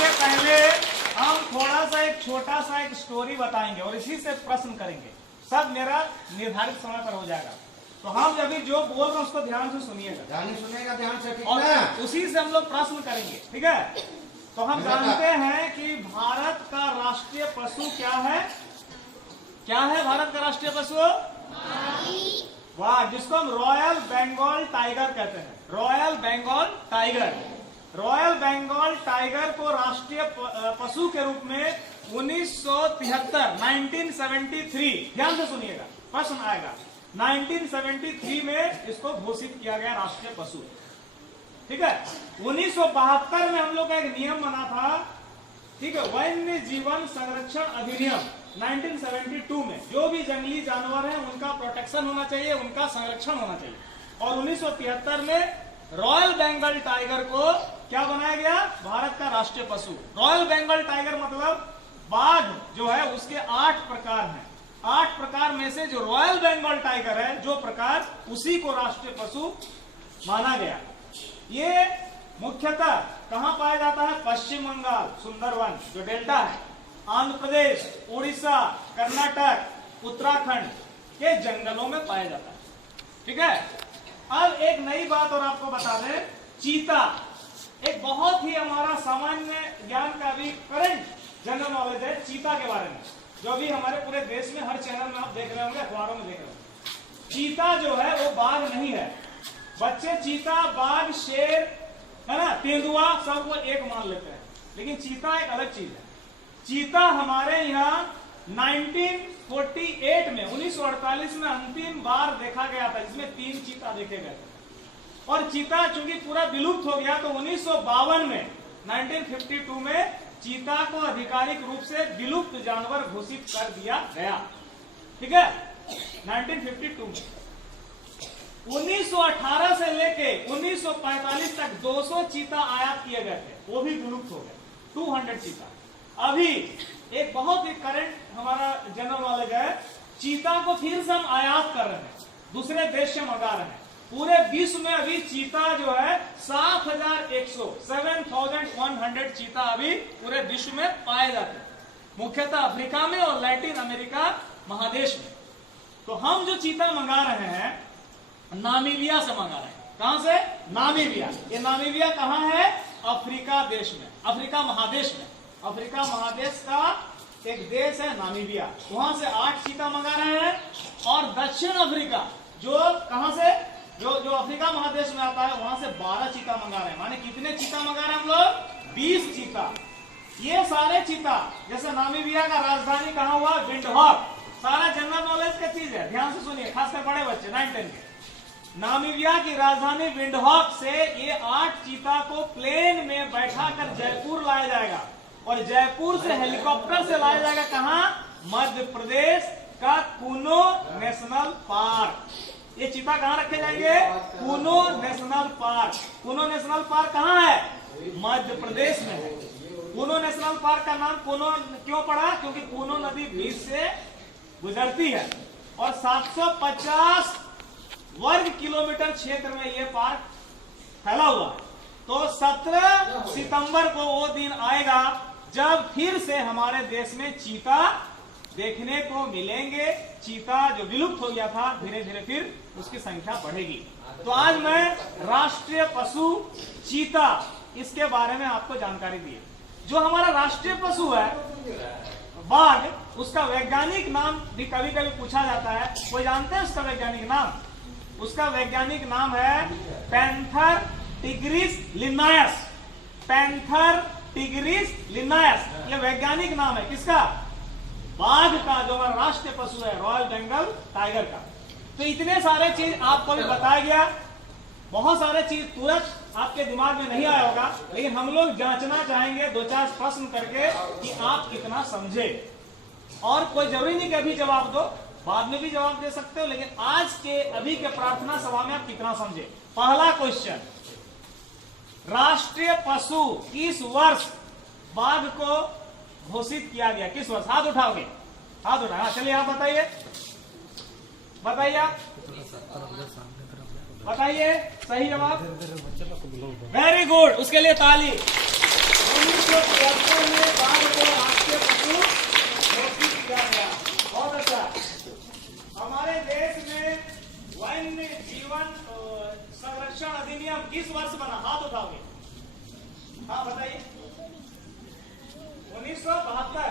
इससे पहले हम थोड़ा सा एक छोटा सा एक स्टोरी बताएंगे और इसी से प्रश्न करेंगे। सब मेरा निर्धारित समय पर हो जाएगा, तो हम अभी जो बोल रहे हैं उसको ध्यान से सुनिएगा, ध्यान से, ठीक और है? उसी से हम लोग प्रश्न करेंगे, ठीक है? तो हम जानते हैं कि भारत का राष्ट्रीय पशु क्या है? क्या है भारत का राष्ट्रीय पशु? वाह, जिसको हम रॉयल बंगाल टाइगर कहते हैं। Royal Bengal tiger. Royal Bengal tiger को राष्ट्रीय पशु के रूप में 1973 ध्यान से सुनिएगा, प्रश्न आएगा। 1973 में इसको घोषित किया गया राष्ट्रीय पशु, ठीक है? 1972 में हम लोग का एक नियम बना था, ठीक है, वन्य जीवन संरक्षण अधिनियम 1972 में। जो भी जंगली जानवर हैं उनका प्रोटेक्शन होना चाहिए, उनका संरक्षण होना चाहिए। और 1973 में रॉयल बंगाल टाइगर को क्या बनाया गया? भारत का राष्ट्रीय पशु। रॉयल बंगाल टाइगर मतलब बाघ जो है उसके 8 प्रकार हैं। 8 प्रकार में से जो रॉयल बंगाल टाइगर है, जो प्रकार, उसी को राष्ट्रीय पशु माना गया। ये मुख्यतः कहां पाया जाता है? पश्चिम बंगाल सुंदरवन जो डेल्टा है, आंध्र प्रदेश, उड़ीसा, कर्नाटक, उत्तराखंड के जंगलों में पाया जाता है, ठीक है? अब एक नई बात और आपको बता दें, चीता एक बहुत ही हमारा सामान्य ज्ञान का भी करंट जनरल नॉलेज है चीता के बारे में, जो भी हमारे पूरे देश में हर चैनल में आप देख रहे होंगे, अखबारों में देख रहे होंगे। चीता जो है वो बाघ नहीं है बच्चे। चीता, बाघ, शेर, है ना, तेंदुआ, सबको एक मान लेते हैं, लेकिन चीता एक अलग चीज है। चीता हमारे यहाँ 1948 में 1948 में अंतिम बार देखा गया था, जिसमें 3 चीता देखे गए थे। और चीता चूंकि पूरा विलुप्त हो गया, तो 1952 में 1952 में चीता को आधिकारिक रूप से विलुप्त जानवर घोषित कर दिया गया, ठीक है? 1952 में 1918 से लेके 1945 तक 200 चीता आयात किए गए थे, वो भी विलुप्त हो गए, 200 चीता। अभी एक बहुत ही करंट हमारा जनरल नॉलेज है, चीता को फिर से हम आयात कर रहे हैं, दूसरे देश से मंगा रहे हैं। पूरे विश्व में अभी चीता जो है 7,100 चीता अभी पूरे विश्व में पाए जाते हैं, मुख्यतः अफ्रीका में और लैटिन अमेरिका महादेश में। तो हम जो चीता मंगा रहे हैं नामीबिया से मंगा रहे हैं। कहां से? नामीबिया। ये नामीबिया कहां है? अफ्रीका देश में, अफ्रीका महादेश में। अफ्रीका महादेश का एक देश है नामीबिया, वहां से 8 चीता मंगा रहे हैं। और दक्षिण अफ्रीका जो कहां से, जो अफ्रीका महादेश में आता है, वहां से 12 चीता मंगा रहे हैं। माने कितने चीता मंगा रहे हैं हम लोग? 20 चीता। ये सारे चीता, जैसे नामीबिया का राजधानी कहां हुआ? विंडहॉक। सारा जनरल नॉलेज का चीज है, ध्यान से सुनिए, खासकर बड़े बच्चे 9-10 के। नामीबिया की राजधानी विंडहॉक से ये 8 चीता को प्लेन में बैठाकर जयपुर लाया जाएगा, और जयपुर से हेलीकॉप्टर से लाया जाएगा कहां? मध्य प्रदेश का कूनो नेशनल पार्क। ये चीता कहां रखे जाएंगे? Kuno national park. Kuno national park कहां है? मध्य प्रदेश में है। कूनो नेशनल पार्क का नाम कूनो क्यों पड़ा? क्योंकि कूनो नदी बीच से गुजरती है, और 750 वर्ग किलोमीटर क्षेत्र में यह पार्क फैला हुआ है। तो 17 सितंबर को वो दिन आएगा जब फिर से हमारे देश में चीता देखने को मिलेंगे। चीता जो विलुप्त हो गया था, धीरे धीरे फिर उसकी संख्या बढ़ेगी। तो आज मैं राष्ट्रीय पशु चीता, इसके बारे में आपको जानकारी दी। जो हमारा राष्ट्रीय पशु है बाघ, उसका वैज्ञानिक नाम भी कभी कभी पूछा जाता है। कोई जानते हैं उसका वैज्ञानिक नाम? उसका वैज्ञानिक नाम है पैंथर टिग्रिस लिनायस। पैंथर टिग्रिस लिनायस, ये वैज्ञानिक नाम है किसका? बाघ का, जो हमारा राष्ट्रीय पशु है रॉयल बंगाल टाइगर का। तो इतने सारे चीज आपको भी बताया गया। बहुत सारे चीज तुरंत आपके दिमाग में नहीं आया होगा, लेकिन हम लोग जांचना चाहेंगे 2-4 प्रश्न करके कि आप कितना समझे। और कोई जरूरी नहीं कि अभी जवाब दो, बाद में भी जवाब दे सकते हो, लेकिन आज के अभी के प्रार्थना सभा में आप कितना समझे। पहला क्वेश्चन, राष्ट्रीय पशु किस वर्ष बाघ को घोषित किया गया? किस वर्ष? हाथ उठाओगे? हाथ उठाओ। हाँ, चलिए आप बताइए, बताइए आप बताइए सही जवाब। वेरी गुड, उसके लिए ताली। 1973 में बाघ को राष्ट्रीय पशु घोषित किया गया। बहुत अच्छा। हमारे देश में वन्य जीवन संरक्षण अधिनियम किस वर्ष बना? हाथ उठाओगे। हाँ बताइए। 1972।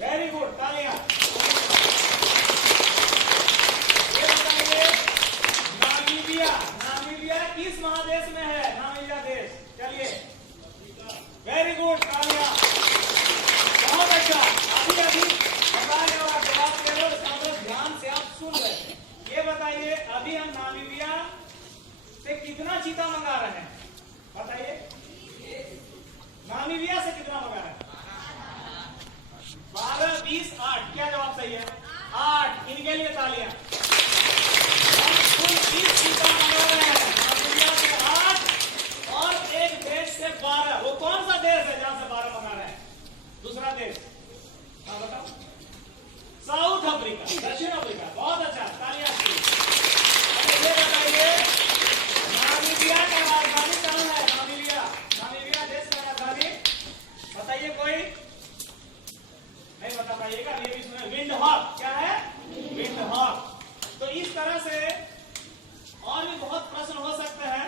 वेरी गुड, तालियां। ये बताइए नामीबिया, नामीबिया किस महादेश में है? नामीबिया देश, चलिए। वेरी गुड, तालियां। बहुत अच्छा। अभी अभी बताने वाला जवाब दे रहे हो, ध्यान से आप सुन रहे हैं। ये बताइए अभी हम नामीबिया से कितना चीता मंगा रहे हैं? बताइए। नामीबिया से कितना मंगा रहे हैं? 12, 20, 8। क्या जवाब सही है? 8। इनके लिए तालियां। हम कुल 20 चीता मंगा रहे हैं। नामीबिया से 8 और एक देश से 12। वो कौन सा देश है जहां से 12 मंगा रहे हैं? दूसरा देश, हाँ बताओ। साउथ अफ्रीका, दक्षिण अफ्रीका। बहुत अच्छा, तालियां। ये बताइए नामीबिया का राजधानी कहाँ है? नामीबिया, नामीबिया देश का राजधानी बताइए। कोई नहीं बता पाइएगा। ये भी सुने, विंडहॉक। क्या है? विंडहॉक। तो इस तरह से और भी बहुत प्रश्न हो सकते हैं।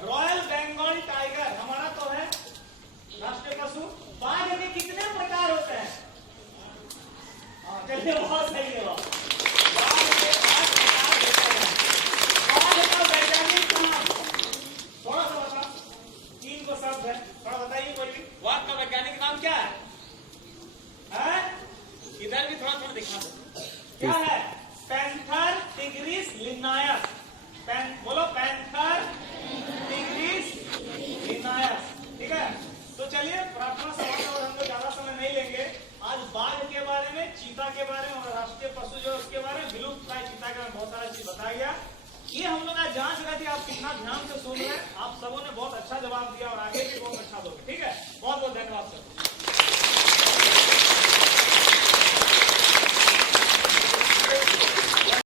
रॉयल बंगाल टाइगर हमारा तो है राष्ट्रीय पशु। बाघ के कितने प्रकार होते हैं? चलिए, बहुत सही है। बाघ के 8 प्रकार होते हैं। बाघ का वैज्ञानिक नाम थोड़ा सा बता। 3 को शब्द है, थोड़ा बताइए। कोई भी बाघ का वैज्ञानिक नाम क्या है? इधर भी थोड़ा थोड़ा दिखा दो। क्या है? Panther tigris लिनायस। बोलो, पैंथर टिग्रिस लिनायस। ठीक है। तो चलिए, प्रार्थना सभा में और हम लोग ज्यादा समय नहीं लेंगे। आज बाघ के बारे में, चीता के बारे में और राष्ट्रीय पशु जो उसके बारे में, विलुप्त प्राय चीता के बारे में बहुत सारा चीज बताया गया। ये हम लोग आज जांच रहे थे आप कितना ध्यान से सुन रहे हैं। आप सबों ने बहुत अच्छा जवाब दिया और आगे भी बहुत अच्छा दोगे। ठीक है, बहुत बहुत धन्यवाद सर।